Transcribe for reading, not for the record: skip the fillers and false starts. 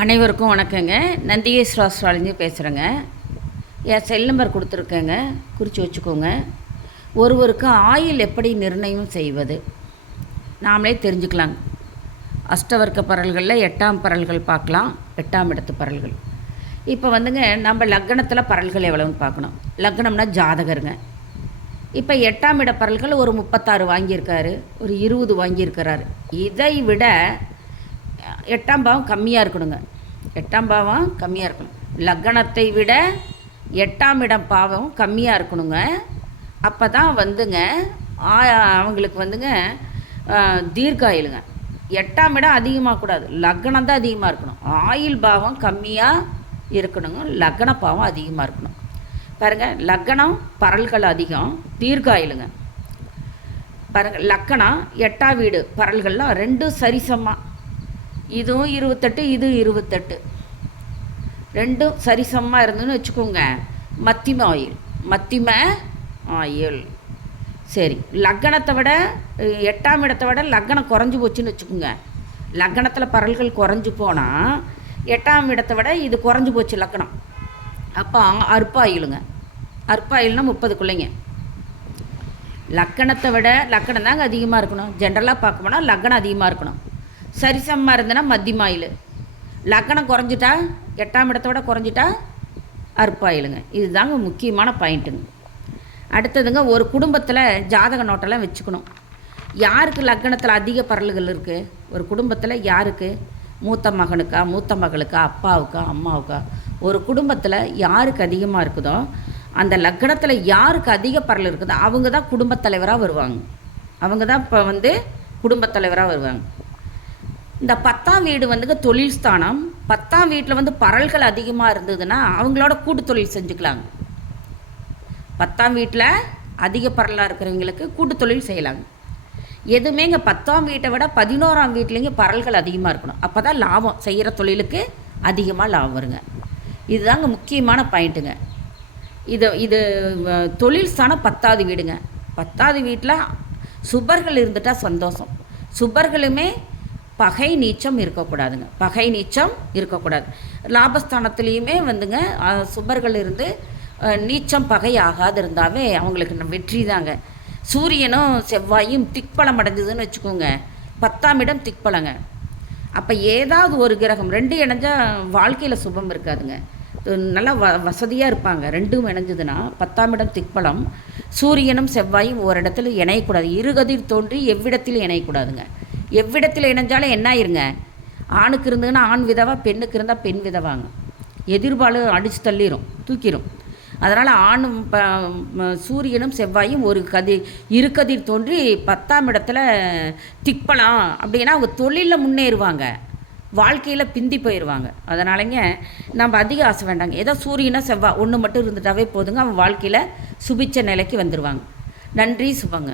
அனைவருக்கும் வணக்கங்க. நந்திகேஸ்வர அஸ்ட்ராலஜி பேசுகிறேங்க. என் செல் நம்பர் கொடுத்துருக்கேங்க, குறித்து வச்சுக்கோங்க. ஒருவருக்கு ஆயுள் எப்படி நிர்ணயம் செய்வது நாமளே தெரிஞ்சுக்கலாங்க. அஷ்டவர்க்க பரல்களில் 8ஆம் பரல்கள் பார்க்கலாம். 8ஆம் இடத்து பரல்கள். இப்போ நம்ம லக்னத்தில் பரல்கள் எவ்வளோன்னு பார்க்கணும். லக்னம்னா ஜாதகருங்க. இப்போ 8ஆம் இட பரல்கள் ஒரு 36 வாங்கியிருக்காரு, ஒரு 20 வாங்கியிருக்கிறாரு. இதை விட 8ஆம் பாவம் கம்மியாக இருக்கணுங்க. 8ஆம் பாவம் கம்மியாக இருக்கணும். லக்னத்தை விட 8ஆம் இடம் பாவம் கம்மியாக இருக்கணுங்க. அப்போ தான் அவங்களுக்கு தீர்க்காயிலுங்க. 8ஆம் இடம் அதிகமாகக்கூடாது, லக்னம் தான் அதிகமாக இருக்கணும். ஆயுள் பாவம் கம்மியாக இருக்கணுங்க, லக்ன பாவம் அதிகமாக இருக்கணும். பாருங்கள், லக்னம் பரல்கள் அதிகம், தீர்க்காயிலுங்க. பாருங்கள், லக்கணம் 8ஆம் வீடு பரல்கள்லாம் ரெண்டும் சரிசமாக, இதுவும் 28, இதுவும் 28, ரெண்டும் சரிசமமாக இருந்துன்னு வச்சுக்கோங்க. மத்திம ஆயுள். சரி, லக்னத்தை விட 8ஆம் இடத்தை விட லக்னம் குறைஞ்சி போச்சுன்னு வச்சுக்கோங்க. லக்னத்தில் பரல்கள் குறைஞ்சி போனால் 8ஆம் இடத்தை விட இது குறைஞ்சி போச்சு லக்னம். அப்போ அற்பாயுளுங்க. அற்பாயுள்னா 30க்குள்ளைங்க. லக்கணத்தை விட லக்கணம் தாங்க அதிகமாக இருக்கணும். ஜென்ரலாக பார்க்க போனால் லக்னம் அதிகமாக இருக்கணும். சரிசமமாக இருந்ததுன்னா மத்தியமாயில். லக்கணம் குறைஞ்சிட்டா 8ஆம் இடத்த விட குறைஞ்சிட்டா அற்பாயிலுங்க. இதுதாங்க முக்கியமான பாயிண்ட்டுங்க. அடுத்ததுங்க, ஒரு குடும்பத்தில் ஜாதக நோட்டெல்லாம் வச்சுக்கணும். யாருக்கு லக்னத்தில் அதிக பரல்கள் இருக்குது ஒரு குடும்பத்தில்? யாருக்கு? மூத்த மகனுக்கா, மூத்த மகளுக்கா, அப்பாவுக்கா, அம்மாவுக்கா? ஒரு குடும்பத்தில் யாருக்கு அதிகமாக இருக்குதோ அந்த லக்னத்தில் யாருக்கு அதிக பரல் இருக்குதோ அவங்க தான் குடும்பத்தலைவராக வருவாங்க. அவங்க தான் இப்போ குடும்பத்தலைவராக வருவாங்க. இந்த 10ஆம் வீடு தொழில் ஸ்தானம். 10ஆம் வீட்டில் பரல்கள் அதிகமாக இருந்ததுன்னா அவங்களோட கூட்டு தொழில் செஞ்சுக்கலாங்க. 10ஆம் வீட்டில் அதிக பரலாக இருக்கிறவங்களுக்கு கூட்டு தொழில் செய்யலாங்க. எதுவுமே இங்கே 10ஆம் வீட்டை விட 11ஆம் வீட்லேங்க பரல்கள் அதிகமாக இருக்கணும். அப்போ தான் லாபம், செய்கிற தொழிலுக்கு அதிகமாக லாபம் வருங்க. இதுதாங்க முக்கியமான பாயிண்ட்டுங்க. இது தொழில் ஸ்தானம் 10ஆவது வீடுங்க. 10ஆவது வீட்டில் சுபர்கள் இருந்துட்டால் சந்தோஷம். சுபர்களுமே பகை நீச்சம் இருக்கக்கூடாதுங்க. பகை நீச்சம் இருக்கக்கூடாது. லாபஸ்தானத்துலேயுமே சுபர்கள் இருந்து நீச்சம் பகை ஆகாது இருந்தாவே அவங்களுக்கு வெற்றி தாங்க. சூரியனும் செவ்வாயும் திக்பலம் அடைஞ்சதுன்னு வச்சுக்கோங்க. 10ஆம் இடம் திக்பலங்க. அப்போ ஏதாவது ஒரு கிரகம் 2 இணைஞ்சால் வாழ்க்கையில் சுபம் இருக்காதுங்க. நல்லா வசதியாக இருப்பாங்க. 2ம் இணைஞ்சதுன்னா 10ஆம் இடம் திக்பலம். சூரியனும் செவ்வாயும் ஒரு இடத்துல இணையக்கூடாது. இருகதிர் தோன்றி எவ்விடத்திலும் இணையக்கூடாதுங்க. எவ்விடத்தில் இணைஞ்சாலும் என்ன ஆயிருங்க, ஆணுக்கு இருந்ததுன்னா ஆண் விதவா, பெண்ணுக்கு இருந்தால் பெண் விதவாங்க. எதிர்பாலும் அடித்து தள்ளிடும், தூக்கிடும். அதனால் சூரியனும் செவ்வாயும் இருகதிர் தோன்றி 10ஆம் இடத்துல திக்பலம் அப்படின்னா அவங்க தொழிலில் முன்னேறுவாங்க, வாழ்க்கையில் பிந்தி போயிடுவாங்க. அதனாலங்க நம்ம அதிக ஆசை வேண்டாங்க. ஏதோ சூரியனை செவ்வாய் ஒன்று மட்டும் இருந்துட்டாவே போதுங்க, அவங்க வாழ்க்கையில் சுபிச்ச நிலைக்கு வந்துடுவாங்க. நன்றி, சுபங்க.